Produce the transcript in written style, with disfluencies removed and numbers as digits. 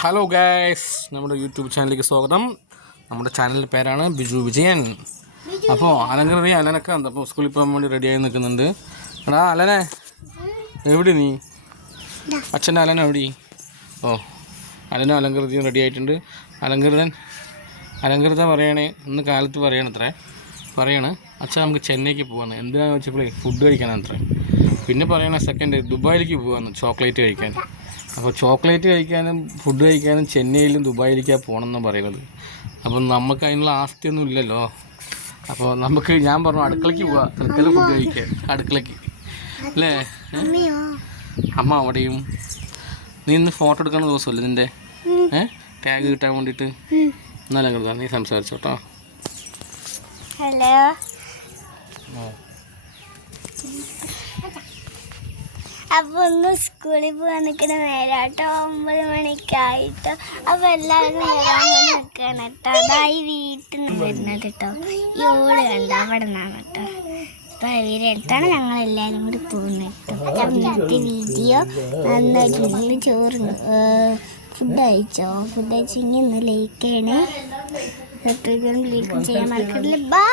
Hello guys, നമ്മുടെ YouTube ചാനലിലേക്ക് സ്വാഗതം. നമ്മുടെ ചാനലിൻ്റെ പേരാണ് ബിജു വിജയൻ. അപ്പോൾ അലങ്കറി അലനൊക്കെ ഉണ്ട്. അപ്പോൾ സ്കൂളിൽ പോകാൻ വേണ്ടി റെഡിയായി നിൽക്കുന്നുണ്ട്. എടാ അലനെ, എവിടെ നീ? അച്ഛൻ്റെ അലന എവിടെ? ഓ, അലനും അലങ്കൃതിയും റെഡി ആയിട്ടുണ്ട്. അലങ്കൃത പറയണേ, ഇന്ന് കാലത്ത് പറയണ അച്ഛൻ നമുക്ക് ചെന്നൈക്ക് പോകാമെന്ന്. എന്തിനാണെന്ന് വെച്ചപ്പോഴേ ഫുഡ് കഴിക്കാനാണ്. പിന്നെ പറയണ സെക്കൻഡ് ദുബായിലേക്ക് പോകാമെന്ന്, ചോക്ലേറ്റ് കഴിക്കാൻ. അപ്പോൾ ചോക്ലേറ്റ് കഴിക്കാനും ഫുഡ് കഴിക്കാനും ചെന്നൈയിലും ദുബായിലേക്കാണ് പോകണമെന്നാണ് പറയുന്നത്. അപ്പം നമുക്ക് അതിനുള്ള ആസ്തിയൊന്നും ഇല്ലല്ലോ. അപ്പോൾ ഞാൻ പറഞ്ഞു അടുക്കളയ്ക്ക് പോവാം, തൽക്കാലം ഫുഡ് കഴിക്കാൻ അടുക്കളയ്ക്ക് അല്ലേ. അമ്മ അവിടെയും. നീ ഇന്ന് ഫോട്ടോ എടുക്കുന്ന ദിവസമല്ലേ നിൻ്റെ ടാഗ് കിട്ടാൻ വേണ്ടിയിട്ട്? എന്നാലും കരുതാ നീ സംസാരിച്ചോട്ടോ. ഹലോ, അപ്പോൾ ഒന്ന് സ്കൂളിൽ പോകാൻ നിൽക്കുന്ന നേരാട്ടോ, 9 മണിക്കായിട്ടോ. അപ്പോൾ എല്ലാവരും വരാൻ നിൽക്കണം കേട്ടോ. അതായി വീട്ടിൽ നിന്ന് വരുന്നത് കേട്ടോ. ഈ ഓട് കണ്ട അവിടെ നിന്നാണ് കേട്ടോ. അപ്പോൾ ഇവരെടുത്താണ് ഞങ്ങളെല്ലാവരും കൂടി പോകുന്നത് കേട്ടോ. ഇന്നത്തെ വീഡിയോ നന്നായിട്ടുണ്ട്. ചോറ് ഫുഡ് കഴിച്ചെങ്കിൽ ഒന്ന് ലൈക്ക് ചെയ്യണേ. ലൈക്ക് ചെയ്യാൻ മറക്കരുത്. ബൈ.